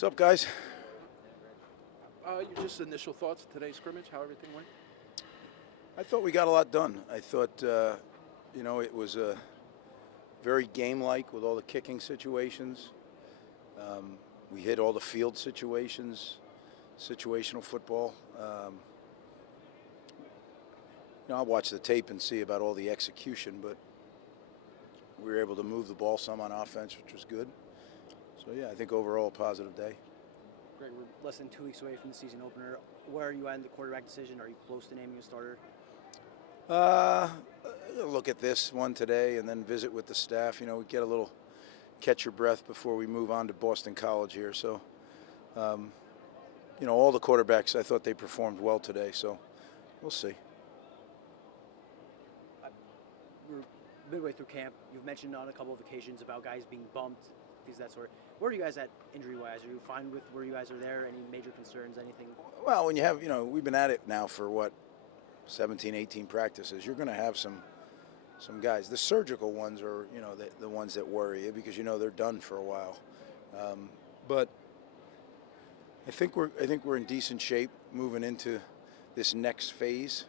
What's up, guys? Your just initial thoughts of today's scrimmage, how everything went? I thought we got a lot done. I thought, it was very game-like with all the kicking situations. We hit all the field situations, situational football. I'll watch the tape and see about all the execution, but we were able to move the ball some on offense, which was good. So, yeah, I think overall a positive day. Greg, we're less than 2 weeks away from the season opener. Where are you at in the quarterback decision? Are you close to naming a starter? I'll look at this one today and then visit with the staff. We get a little catch your breath before we move on to Boston College here. So, all the quarterbacks, I thought they performed well today. So, we'll see. We're midway through camp. You've mentioned on a couple of occasions about guys being bumped, things of that sort. Where are you guys at injury-wise? Are you fine with where you guys are there? Any major concerns, anything? Well, when you have, we've been at it now for 17, 18 practices. You're going to have some guys. The surgical ones are, the ones that worry you because they're done for a while. But I think we're in decent shape moving into this next phase.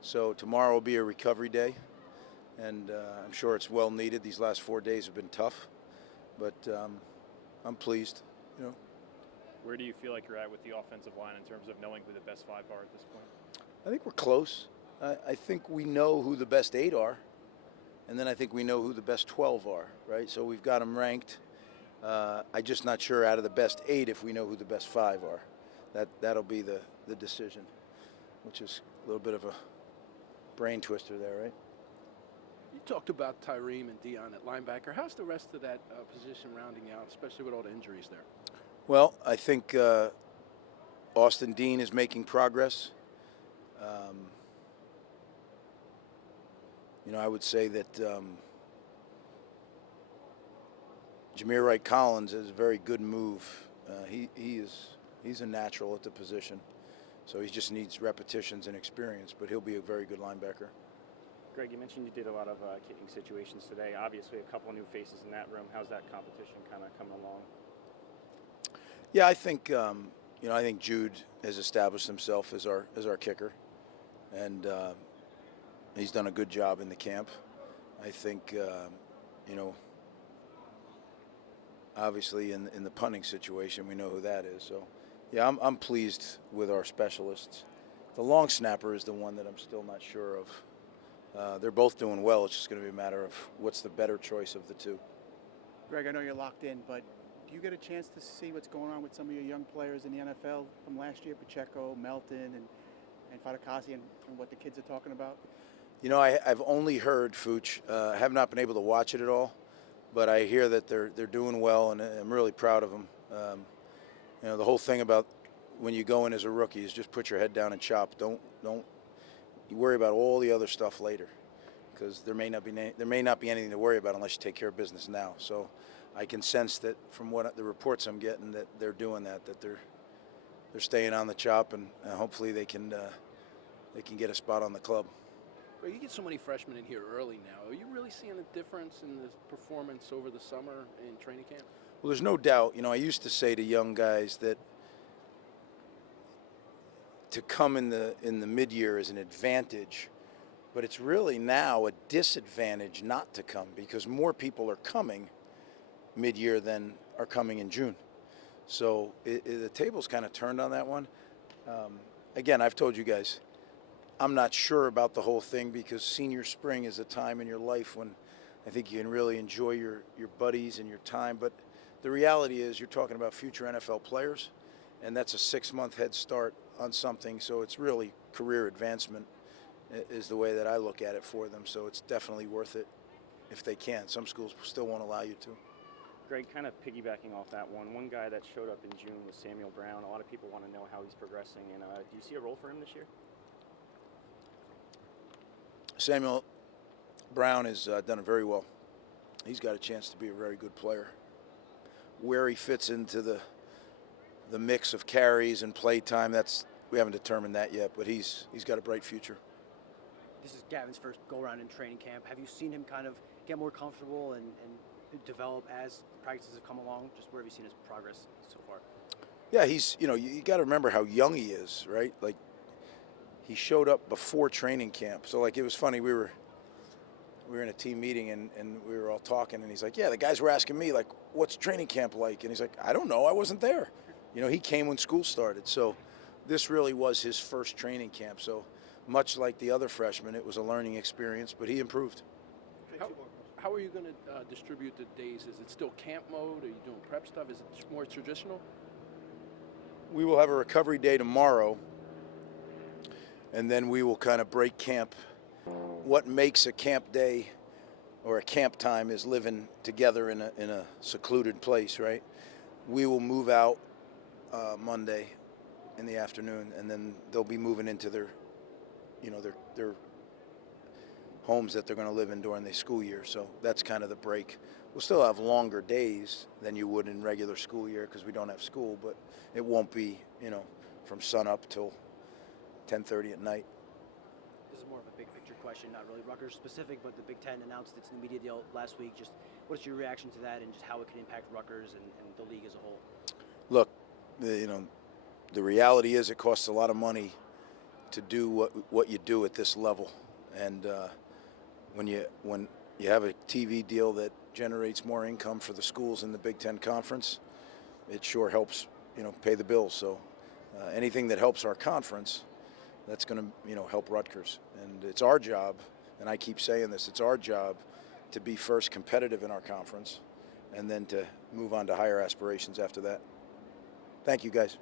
So tomorrow will be a recovery day, and I'm sure it's well needed. These last 4 days have been tough, but I'm pleased. Where do you feel like you're at with the offensive line in terms of knowing who the best 5 are at this point? I think we're close. I think we know who the best 8 are, and then I think we know who the best 12 are, right? So we've got them ranked. I'm just not sure out of the best 8 if we know who the best 5 are. That'll be the decision, which is a little bit of a brain twister there, right? You talked about Tyreem and Dion at linebacker. How's the rest of that position rounding out, especially with all the injuries there? Well, I think Austin Dean is making progress. I would say that Jameer Wright Collins is a very good move. He's a natural at the position, so he just needs repetitions and experience, but he'll be a very good linebacker. Greg, you mentioned you did a lot of kicking situations today. Obviously, a couple new faces in that room. How's that competition kind of coming along? Yeah, I think I think Jude has established himself as our kicker, and he's done a good job in the camp. I think obviously in the punting situation, we know who that is. So, yeah, I'm pleased with our specialists. The long snapper is the one that I'm still not sure of. They're both doing well. It's just going to be a matter of what's the better choice of the two. Greg, I know you're locked in, but do you get a chance to see what's going on with some of your young players in the NFL from last year, Pacheco, Melton, and Fatukasi, and what the kids are talking about? I've only heard, Fooch. I have not been able to watch it at all, but I hear that they're doing well, and I'm really proud of them. The whole thing about when you go in as a rookie is just put your head down and chop. Don't you worry about all the other stuff later, because there may not be anything to worry about unless you take care of business now. So I can sense that from what the reports I'm getting that they're doing that they're staying on the chop, and hopefully they can get a spot on the club. Well, you get so many freshmen in here early now. Are you really seeing a difference in the performance over the summer in training camp? Well, there's no doubt. I used to say to young guys that to come in the mid-year is an advantage, but it's really now a disadvantage not to come because more people are coming mid-year than are coming in June. So the table's kind of turned on that one. Again, I've told you guys, I'm not sure about the whole thing because senior spring is a time in your life when I think you can really enjoy your buddies and your time. But the reality is you're talking about future NFL players, and that's a 6-month head start on something. So it's really career advancement is the way that I look at it for them. So it's definitely worth it if they can. Some schools still won't allow you to. Greg, kind of piggybacking off that one guy that showed up in June was Samuel Brown. A lot of people want to know how he's progressing, and do you see a role for him this year? Samuel Brown has done it very well. He's got a chance to be a very good player. Where he fits into the mix of carries and play time, we haven't determined that yet, but he's got a bright future. This is Gavin's first go-around in training camp. Have you seen him kind of get more comfortable and develop as practices have come along? Just where have you seen his progress so far? Yeah, he's, you got to remember how young he is, right? Like, he showed up before training camp. So, like, it was funny. We were in a team meeting, and we were all talking, and he's like, yeah, the guys were asking me, like, what's training camp like? And he's like, I don't know. I wasn't there. He came when school started. So this really was his first training camp. So much like the other freshmen, it was a learning experience, but he improved. How are you going to distribute the days? Is it still camp mode? Are you doing prep stuff? Is it more traditional? We will have a recovery day tomorrow, and then we will kind of break camp. What makes a camp day or a camp time is living together in a secluded place, right? We will move out Monday in the afternoon, and then they'll be moving into their homes that they're going to live in during the school year. So that's kind of the break. We'll still have longer days than you would in regular school year because we don't have school, but it won't be, from sun up till 10:30 at night. This is more of a big picture question, not really Rutgers specific, but the Big Ten announced its new media deal last week. Just what's your reaction to that, and just how it can impact Rutgers and the league as a whole? Look, the reality is it costs a lot of money to do what you do at this level, and when you have a TV deal that generates more income for the schools in the Big Ten Conference, it sure helps, pay the bills. So anything that helps our conference, that's going to, help Rutgers. And it's our job, and I keep saying this, it's our job to be first competitive in our conference and then to move on to higher aspirations after that. Thank you, guys.